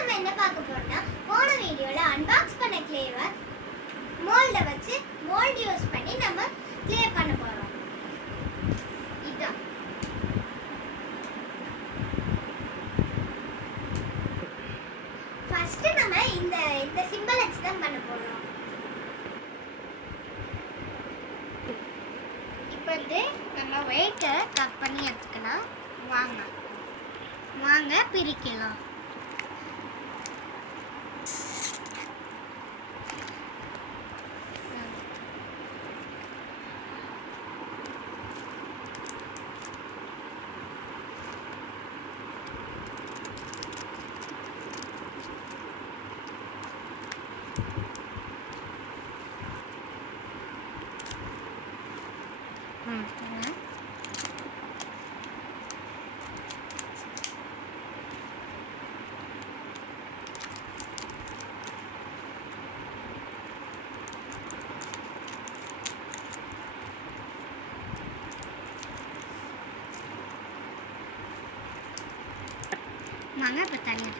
நம்ம என்ன பார்க்க போறோம்னா போன வீடியோல அன்பாக்ஸ் பண்ண கிளேவை மோல்ட வச்சு மோல்ட் யூஸ் பண்ணி நம்ம க்ளே பண்ண போறோம். இதான் ஃபர்ஸ்ட் நம்ம இந்த சிம்பல் வச்சு தான் பண்ண போறோம். இப்போ நம்ம வெயிட்டை கட் பண்ணி எடுத்துக்கலாம். வாங்க பிரிக்கலாம். வாங்க இப்போ தனியாக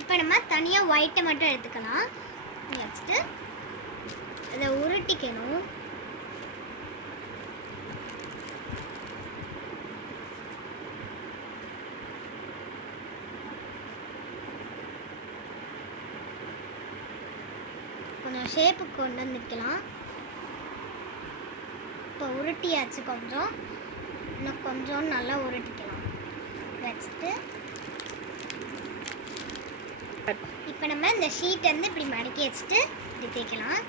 இப்போ நம்ம தனியாக ஒயிட்டை மட்டும் எடுத்துக்கலாம். வச்சுட்டு அதை உருட்டிக்கணும். கொஞ்சம் ஷேப்புக்கு கொண்டு வந்துக்கலாம். இப்போ உருட்டியாச்சு. இன்னும் கொஞ்சம் நல்லா உருட்டிக்கலாம். வச்சுட்டு இப்போ நம்ம இந்த ஷீட்டை இப்படி மடக்கி வச்சுட்டு இப்படி தேய்க்கலாம்.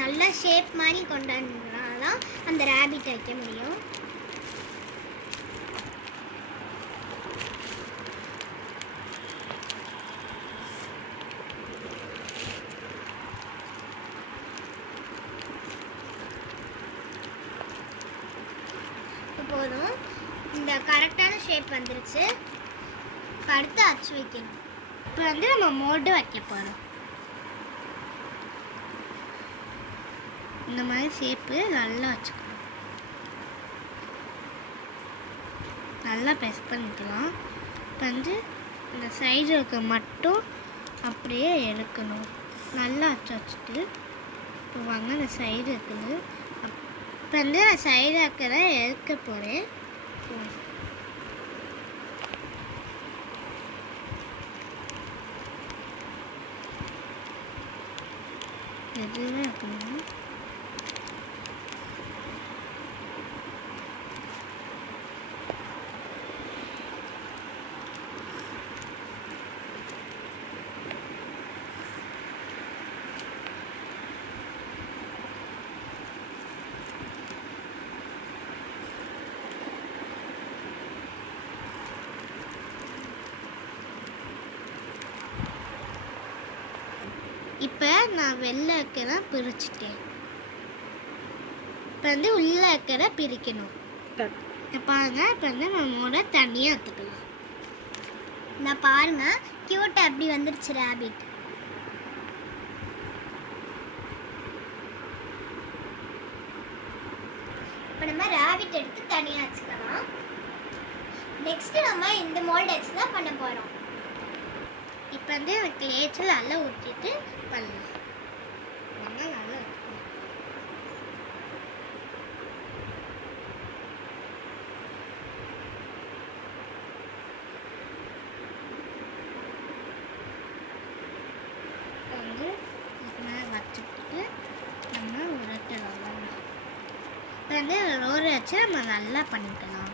நல்லா ஷேப் மாதிரி கொண்டு வந்தாதான் அந்த ரேபிட் வைக்க முடியும். போதும். இந்த கரெக்டான ஷேப் வந்துருச்சு. அடுத்து அச்சு வைக்கணும். இப்போ நம்ம மோல்டு வைக்க போகிறோம். இந்த மாதிரி ஷேப்பு நல்லா வச்சுக்கணும். நல்லா ப்ரெஸ் பண்ணிக்கலாம். இப்போ இந்த சைடு இருக்க மட்டும் அப்படியே எடுக்கணும். நல்லா அச்சு வச்சுட்டு இப்போ வாங்க இந்த சைடு இருக்குது. இப்போ நான் சைடு இருக்கிற எடுக்க போகிறேன். எதுவுமே இருக்கணும். இப்போ நான் வெளில இருக்கிற பிரிச்சுட்டேன். இப்போ உள்ள இருக்கிற பிரிக்கணும். பாருங்க. இப்போ நம்மளோட தண்ணியாக எடுத்துக்கலாம். நான் பாருங்க கியூட் அப்படி வந்துருச்சு ரேபிட். இப்போ நம்ம ரேபிட் எடுத்து தனியாக வச்சுக்கலாம். நெக்ஸ்ட் நம்ம இந்த மோல்ட் வச்சு தான் பண்ண போகிறோம். இப்போ கிளேச்சில் நல்லா ஊற்றிட்டு பண்ணலாம். நல்லா வச்சுட்டு நம்ம உருட்டலாம். இப்போ ரோரை வச்சு நம்ம நல்லா பண்ணிக்கலாம்.